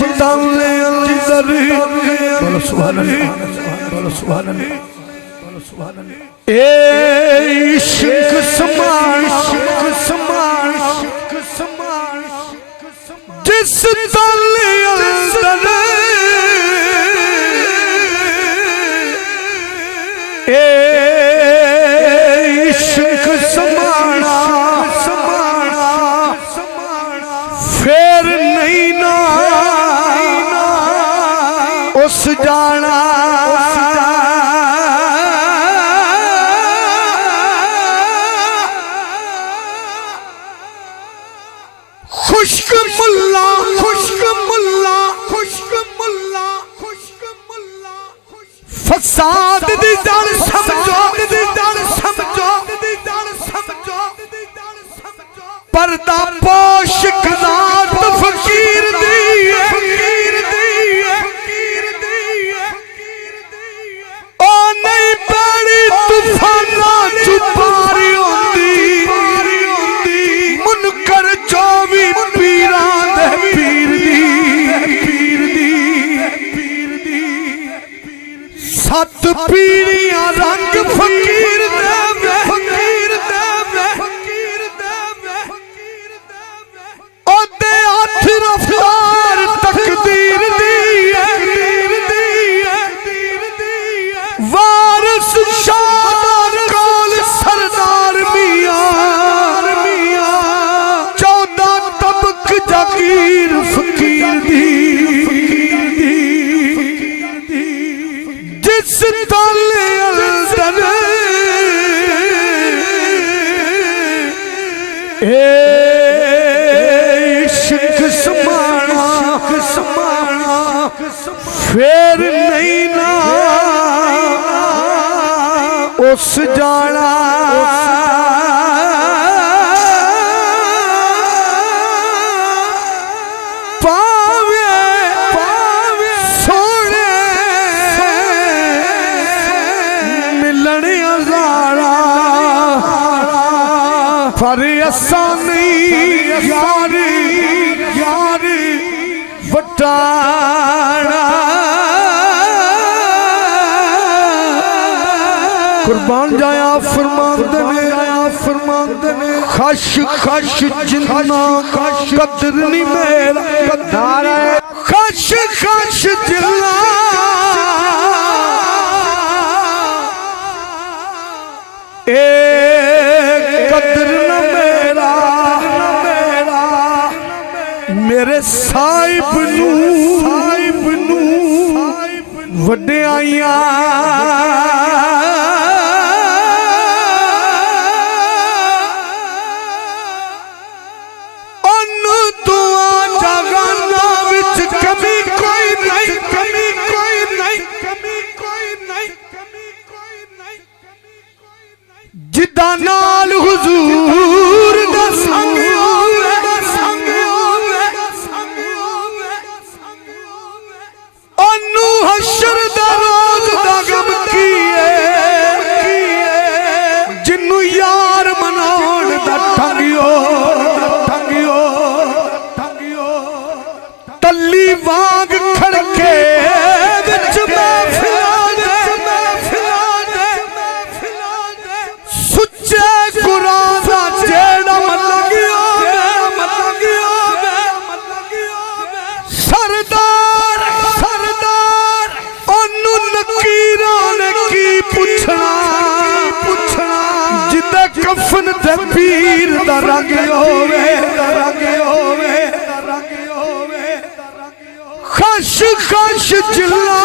दे अंदर बोलो सुभान अल्लाह बोलो सुभान अल्लाह बोलो सुभान अल्लाह ए इश्क समान जिस दल अंदर ए इश्क समाना फिर नहीं ना उस जाना खुश्क मुल्ला फसाद दी जड़ समझो पर्दा पोश ख़ज़ात फकीर दी ओ नहीं बड़ी तूफाना चुपारी होंदी मुनकर जो भी पीरां दे पीर दी सत पीड़ियां रंग फकीर ओदे हथ रफ्तार तकदीर दी वारिस शाह कोल सरदार मियां 14 तबक जागीर फकीर दी जिस दल अंदर इश्क समाना फिर नहीं ना उस जाना पर असा नहीं यार वटाना कुर्बान जाया फरमांदे ने खश जिन्ना कदर नहीं मेरा खश जिन्ना कदर न मेरा मेरे साहिब नू वड्डियाइयां ओनू दुआ जगाना विच कमी कोई नहीं जिदा नाल हुजूर दा संग ओनू हशर दा रोज दा गम कीए जिन्नू यार मनाउण दा ठंगियो तल्ली वांग खड़के विच सुच्चे कुरान दा जेड़ा सरदार ओनू नकीरां ने की पुछना जिदे कफन ते पीर दा रंग होवे खश जिला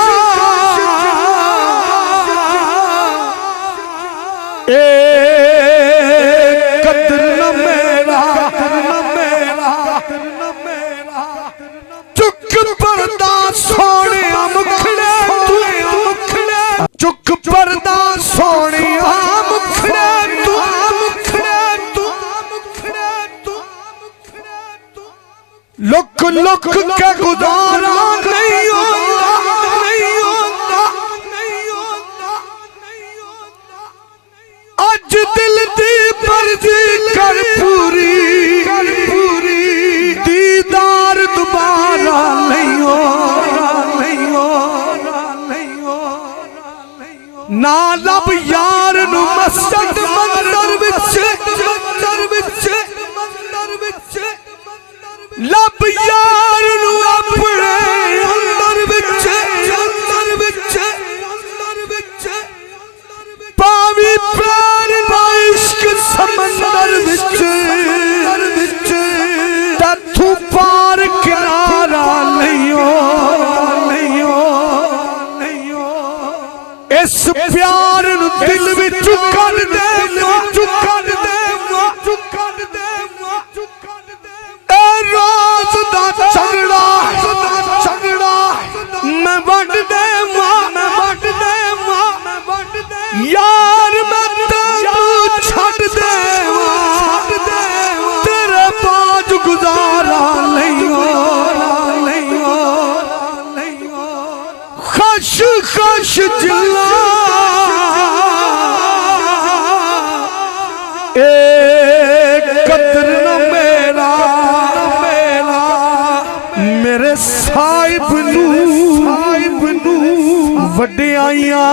कदर न मेरा चुक पर्दा सोने मुखड़े चुक पर्दा सोने लुक के गुजारा नहीं होता अज दिल दी मर्जी कर पूरी दीदार दोबारा नहीं ना लब यार नू मस्जिद मंदिर विच लब यार नू अपने अंदर विच पावी प्यार दा इश्क समंदर विच तू पार किनारा लियो इस प्यार नू दिल विच कर दे रोज दा झगड़ा मैं वंड दे यार मैं तेनू छड्ड देवां तेरे बाज गुजारा खश खश जिला कदर न मेरा मेरे साहिब नू वड्डियाइयां